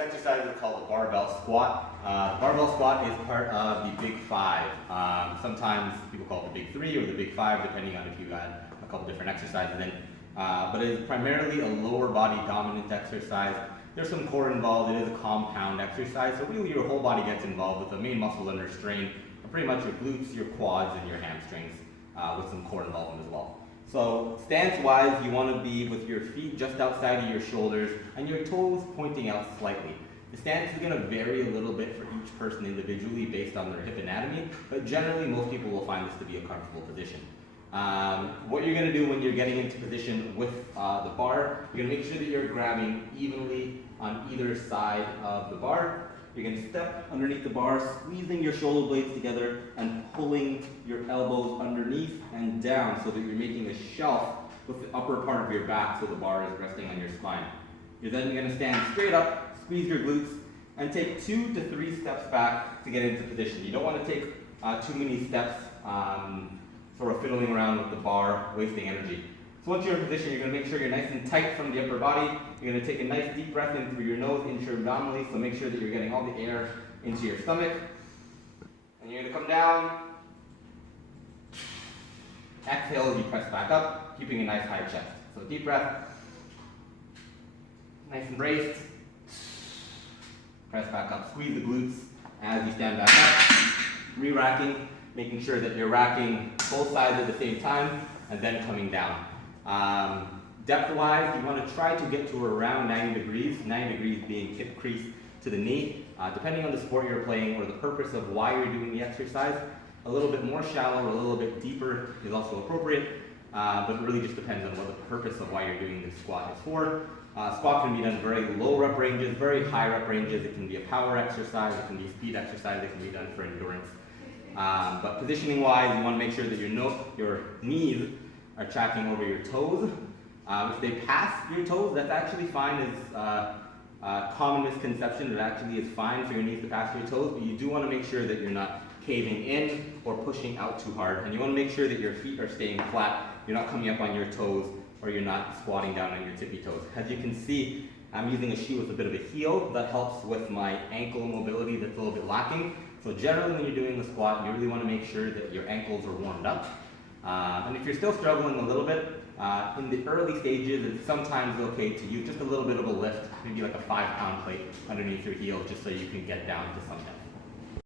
exercise is called the barbell squat. The barbell squat is part of the big five. Sometimes people call it the big three or the big five, depending on if you add a couple different exercises in. But it is primarily a lower body dominant exercise. There's some core involved. It is a compound exercise, so really your whole body gets involved with the main muscles under strain, are pretty much your glutes, your quads, and your hamstrings, with some core involvement as well. So stance-wise, you want to be with your feet just outside of your shoulders and your toes pointing out slightly. The stance is going to vary a little bit for each person individually based on their hip anatomy, but generally most people will find this to be a comfortable position. What you're going to do when you're getting into position with the bar, you're going to make sure that you're grabbing evenly on either side of the bar. You're going to step underneath the bar, squeezing your shoulder blades together and pulling your elbows underneath and down so that you're making a shelf with the upper part of your back so the bar is resting on your spine. You're then going to stand straight up, squeeze your glutes, and take 2 to 3 steps back to get into position. You don't want to take too many steps sort of fiddling around with the bar, wasting energy. So once you're in position, you're going to make sure you're nice and tight from the upper body. You're going to take a nice deep breath in through your nose, intra-abdominally, so make sure that you're getting all the air into your stomach. And you're going to come down. Exhale as you press back up, keeping a nice high chest. So deep breath. Nice and braced. Press back up. Squeeze the glutes as you stand back up. Re-racking, making sure that you're racking both sides at the same time, and then coming down. Depth-wise, you want to try to get to around 90 degrees, 90 degrees being hip crease to the knee. Depending on the sport you're playing or the purpose of why you're doing the exercise, a little bit more shallow or a little bit deeper is also appropriate, but it really just depends on what the purpose of why you're doing this squat is for. Squat can be done very low rep ranges, very high rep ranges. It can be a power exercise, it can be a speed exercise, it can be done for endurance. But positioning-wise, you want to make sure that your knees are tracking over your toes. If they pass your toes, that's actually fine. It's a common misconception. It actually is fine for your knees to pass your toes, but you do want to make sure that you're not caving in or pushing out too hard. And you want to make sure that your feet are staying flat. You're not coming up on your toes, or you're not squatting down on your tippy toes. As you can see, I'm using a shoe with a bit of a heel. That helps with my ankle mobility that's a little bit lacking. So generally when you're doing the squat, you really want to make sure that your ankles are warmed up. And if you're still struggling a little bit, in the early stages, it's sometimes okay to use just a little bit of a lift, maybe like a 5-pound plate underneath your heel, just so you can get down to some depth.